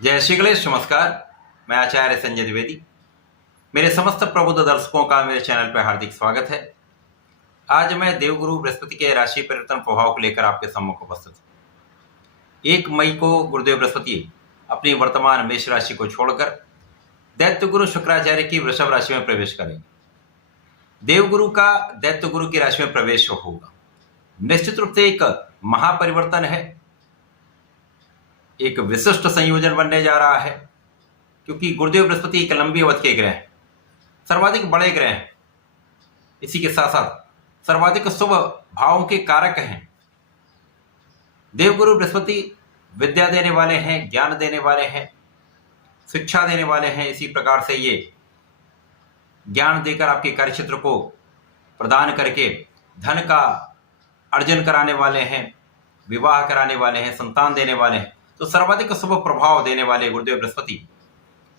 जय श्री गणेश। नमस्कार। मैं आचार्य संजय द्विवेदी। मेरे समस्त प्रबुद्ध दर्शकों का मेरे चैनल पर हार्दिक स्वागत है। आज मैं देवगुरु बृहस्पति के राशि परिवर्तन प्रभाव को लेकर आपके सम्मुख उपस्थित हूँ। 1 मई को गुरुदेव बृहस्पति अपनी वर्तमान मेष राशि को छोड़कर दैत्य गुरु शुक्राचार्य की वृषभ राशि में प्रवेश करेंगे। देवगुरु का दैत्य गुरु की राशि में प्रवेश होगा। निश्चित रूप से एक महापरिवर्तन है, एक विशिष्ट संयोजन बनने जा रहा है, क्योंकि गुरुदेव बृहस्पति एक लंबी अवधि के ग्रह हैं, सर्वाधिक बड़े ग्रह हैं, इसी के साथ साथ सर्वाधिक शुभ भावों के कारक हैं। देवगुरु बृहस्पति विद्या देने वाले हैं, ज्ञान देने वाले हैं, शिक्षा देने वाले हैं। इसी प्रकार से ये ज्ञान देकर आपके कार्यक्षेत्र को प्रदान करके धन का अर्जन कराने वाले हैं, विवाह कराने वाले हैं, संतान देने वाले हैं। तो सर्वाधिक शुभ प्रभाव देने वाले गुरुदेव बृहस्पति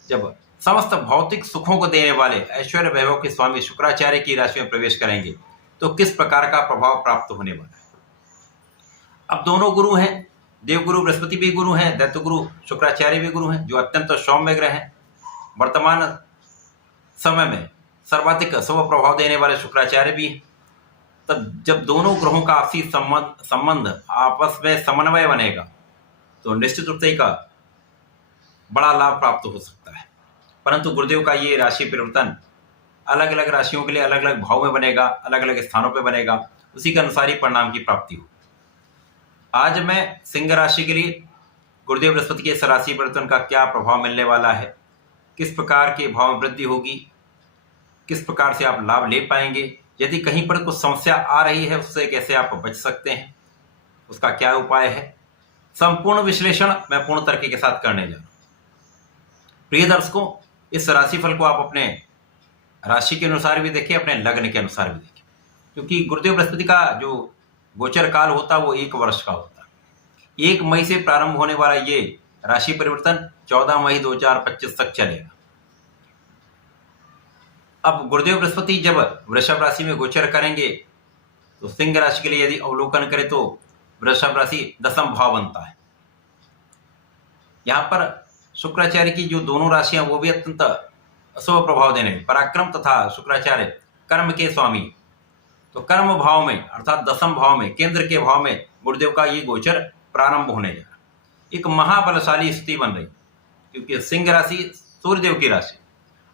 जब समस्त भौतिक सुखों को देने वाले ऐश्वर्य वैभव के स्वामी शुक्राचार्य की राशि में प्रवेश करेंगे तो किस प्रकार का प्रभाव प्राप्त होने वाला है। अब दोनों गुरु हैं, देवगुरु बृहस्पति भी गुरु हैं, दैत्य गुरु शुक्राचार्य भी गुरु हैं, जो अत्यंत सौम्य ग्रह हैं। वर्तमान समय में सर्वाधिक शुभ प्रभाव देने वाले शुक्राचार्य भी हैं। तब जब दोनों ग्रहों का आपसी संबंध आपस में समन्वय बनेगा तो निश्चित रूप से एक बड़ा लाभ प्राप्त हो सकता है। परंतु गुरुदेव का ये राशि परिवर्तन अलग अलग राशियों के लिए अलग अलग भाव में बनेगा, अलग अलग स्थानों पर बनेगा, उसी के अनुसार ही परिणाम की प्राप्ति हो। आज मैं सिंह राशि के लिए गुरुदेव बृहस्पति के इस राशि परिवर्तन का क्या प्रभाव मिलने वाला है, किस प्रकार के भाव में वृद्धि होगी, किस प्रकार से आप लाभ ले पाएंगे, यदि कहीं पर कुछ समस्या आ रही है उससे कैसे आप बच सकते हैं, उसका क्या उपाय है, संपूर्ण विश्लेषण मैं पूर्ण तरीके के साथ करने जा रहा हूं। प्रिय दर्शकों, इस राशिफल को आप अपने राशि के अनुसार भी देखें, अपने लग्न के अनुसार भी देखें, क्योंकि गुरुदेव बृहस्पति का जो गोचर काल होता है वो 1 वर्ष का होता है। 1 मई से प्रारंभ होने वाला ये राशि परिवर्तन 14 मई 2025 तक चलेगा। अब गुरुदेव बृहस्पति जब वृषभ राशि में गोचर करेंगे तो सिंह राशि के लिए यदि अवलोकन करें तो वृषभ राशि 10वां भाव बनता है। यहां पर शुक्राचार्य की जो दोनों राशियां वो भी अत्यंत शुभ प्रभाव देने, पराक्रम तथा शुक्राचार्य कर्म के स्वामी, तो कर्म भाव में अर्थात 10वें भाव में, केंद्र के भाव में गुरुदेव का ये गोचर प्रारंभ होने जा रहा है। एक महाबलशाली स्थिति बन रही, क्योंकि सिंह राशि सूर्यदेव की राशि।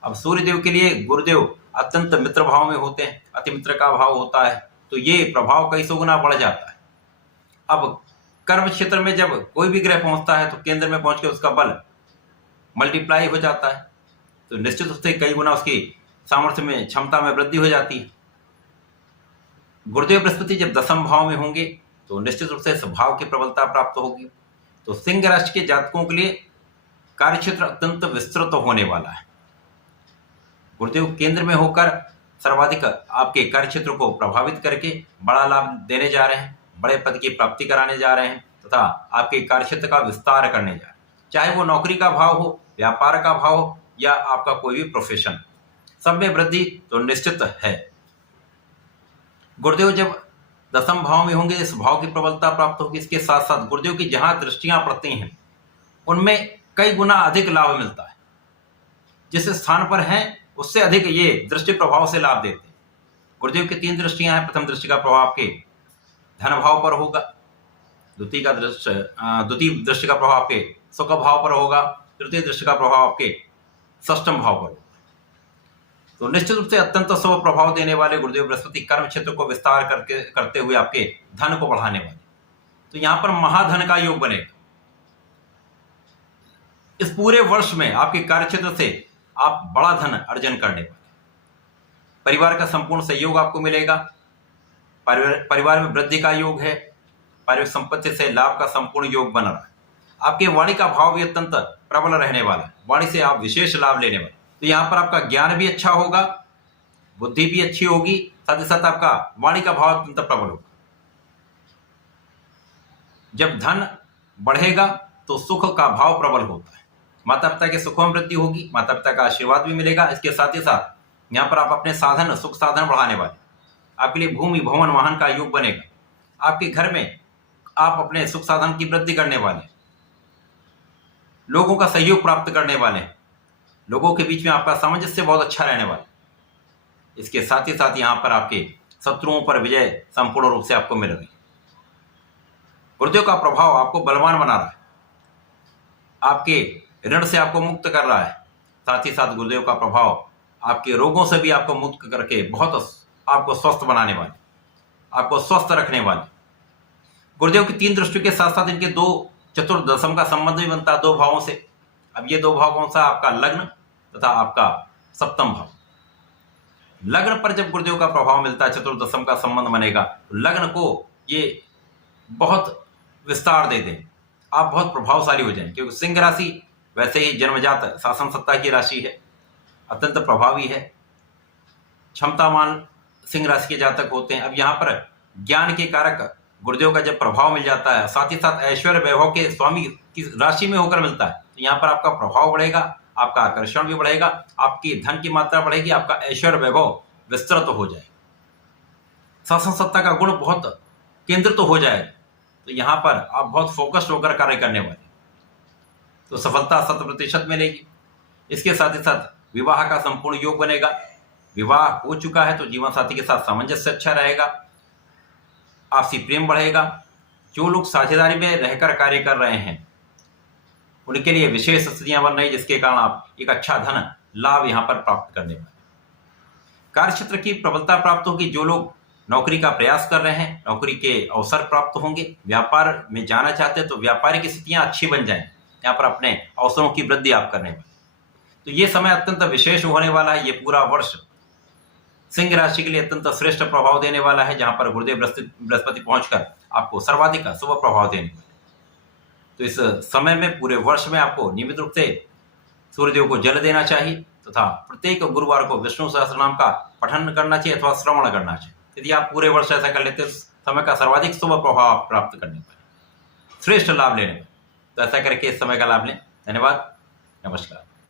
अब सूर्यदेव के लिए गुरुदेव अत्यंत मित्र भाव में होते हैं, अति मित्र का भाव होता है, तो ये प्रभाव कई सौ गुना बढ़ जाता है। अब कर्म क्षेत्र में जब कोई भी ग्रह पहुंचता है तो केंद्र में पहुंच के उसका बल मल्टीप्लाई हो जाता है, तो निश्चित रूप से कई गुना उसकी सामर्थ्य में, क्षमता में वृद्धि हो जाती है। गुरुदेव बृहस्पति जब 10वें भाव में होंगे तो निश्चित रूप से इस भाव की प्रबलता प्राप्त होगी। तो सिंह राशि के जातकों के लिए कार्यक्षेत्र अत्यंत विस्तृत होने वाला है। गुरुदेव केंद्र में होकर सर्वाधिक आपके कार्यक्षेत्र को प्रभावित करके बड़ा लाभ देने जा रहे हैं, बड़े पद की प्राप्ति कराने जा रहे हैं तथा आपके कार्यक्षेत्र का विस्तार करने जा रहे हैं, चाहे वो नौकरी का भाव हो, व्यापार का भाव हो या आपका कोई भी प्रोफेशन, सब में वृद्धि तो निश्चित है। गुरुदेव जब 10वें भाव में होंगे इस भाव की प्रबलता प्राप्त होगी। इसके साथ साथ गुरुदेव की जहां दृष्टियां पड़ती हैं उनमें कई गुना अधिक लाभ मिलता है। जिस स्थान पर हैं उससे अधिक ये दृष्टि प्रभाव से लाभ देते हैं। गुरुदेव की 3 दृष्टियां हैं। प्रथम दृष्टि का प्रभाव आपके धन भाव पर होगा, द्वितीय दृष्टि का प्रभाव आपके सुख भाव पर होगा, तृतीय दृष्टि का प्रभाव आपके 6वें भाव पर होगा। तो निश्चित रूप से अत्यंत शुभ प्रभाव देने वाले गुरुदेव बृहस्पति कर्म क्षेत्र को विस्तार करते हुए आपके धन को बढ़ाने वाले, तो यहां पर महाधन का योग बनेगा। इस पूरे वर्ष में आपके कार्यक्षेत्र से आप बड़ा धन अर्जन करने वाले, परिवार का संपूर्ण सहयोग आपको मिलेगा, परिवार में वृद्धि का योग है, पारिवारिक संपत्ति से लाभ का संपूर्ण योग बन रहा है। आपके वाणी का भाव भी अत्यंत प्रबल रहने वाला है, वाणी से आप विशेष लाभ लेने वाले। तो यहाँ पर आपका ज्ञान भी अच्छा होगा, बुद्धि भी अच्छी होगी, साथ ही साथ आपका वाणी का भाव अत्यंत प्रबल होगा। जब धन बढ़ेगा तो सुख का भाव प्रबल होता है, माता पिता के सुखों में वृद्धि होगी, माता पिता का आशीर्वाद भी मिलेगा। इसके साथ ही साथ यहाँ पर आप अपने साधन, सुख साधन बढ़ाने वाले, आपके लिए भूमि भवन वाहन का योग बनेगा। आपके घर में आप अपने सुख साधन की वृद्धि करने वाले, लोगों का सहयोग प्राप्त करने वाले हैं, लोगों के बीच में आपका सामंजस्य बहुत अच्छा रहने वाला है। इसके साथ ही साथ यहाँ पर आपके शत्रुओं पर विजय संपूर्ण रूप से आपको मिल रही है। गुरुदेव का प्रभाव आपको बलवान बना रहा है, आपके ऋण से आपको मुक्त कर रहा है। साथ ही साथ गुरुदेव का प्रभाव आपके रोगों से भी आपको मुक्त करके बहुत आपको स्वस्थ बनाने वाले, आपको स्वस्थ रखने वाले। गुरुदेव की 3 दृष्टियों के साथ साथ इनके 2 चतुर्दशम का संबंध भी बनता है 2 भावों से। अब ये 2 भाव कौन सा? आपका लग्न तथा आपका सप्तम भाव। लग्न पर जब गुरुदेव का प्रभाव मिलता है, चतुर्दशम का संबंध बनेगा, तो लग्न को ये बहुत विस्तार दे दें, आप बहुत प्रभावशाली हो जाएं, क्योंकि सिंह राशि वैसे ही जन्मजात शासन सत्ता की राशि है, अत्यंत प्रभावी है, क्षमतावान सिंह राशि के जातक होते हैं। अब यहाँ पर ज्ञान के कारक गुरुदेव का जब प्रभाव मिल जाता है, साथ ही साथ ऐश्वर्य वैभव के स्वामी की राशि में होकर मिलता है, तो यहाँ पर आपका प्रभाव बढ़ेगा, आपका आकर्षण भी बढ़ेगा, आपकी धन की मात्रा बढ़ेगी, आपका ऐश्वर्य वैभव विस्तृत हो जाएगा, शासन सत्ता का गुण बहुत केंद्रित हो जाएगा। तो यहाँ पर आप बहुत फोकस्ड होकर कार्य करने वाले, तो सफलता 100% मिलेगी। इसके साथ ही साथ विवाह का संपूर्ण योग बनेगा। विवाह हो चुका है तो जीवन साथी के साथ सामंजस्य अच्छा रहेगा, आपसी प्रेम बढ़ेगा। जो लोग साझेदारी में रहकर कार्य कर रहे हैं उनके लिए विशेष स्थितियां बन रही, जिसके कारण आप एक अच्छा धन लाभ यहाँ पर प्राप्त करने वाले। कार्यक्षेत्र की प्रबलता प्राप्त होगी। जो लोग नौकरी का प्रयास कर रहे हैं, नौकरी के अवसर प्राप्त होंगे। व्यापार में जाना चाहते हैं तो व्यापारिक स्थितियां अच्छी बन जाएं, यहाँ पर अपने अवसरों की वृद्धि आप करने वाले। तो ये समय अत्यंत विशेष होने वाला है। ये पूरा वर्ष सिंह राशि के लिए अत्यंत श्रेष्ठ प्रभाव देने वाला है, जहां पर गुरुदेव बृहस्पति पहुंचकर आपको सर्वाधिक शुभ प्रभाव देने वाले। तो इस समय में पूरे वर्ष में आपको नियमित रूप से सूर्यदेव को जल देना चाहिए तथा प्रत्येक गुरुवार को विष्णु सहस्त्रनाम का पठन करना चाहिए अथवा श्रवण करना चाहिए। यदि आप पूरे वर्ष ऐसा कर लेते हैं, समय का सर्वाधिक शुभ प्रभाव प्राप्त करने पर, श्रेष्ठ लाभ लेने पर, तो ऐसा करके इस समय का लाभ लें। धन्यवाद, नमस्कार।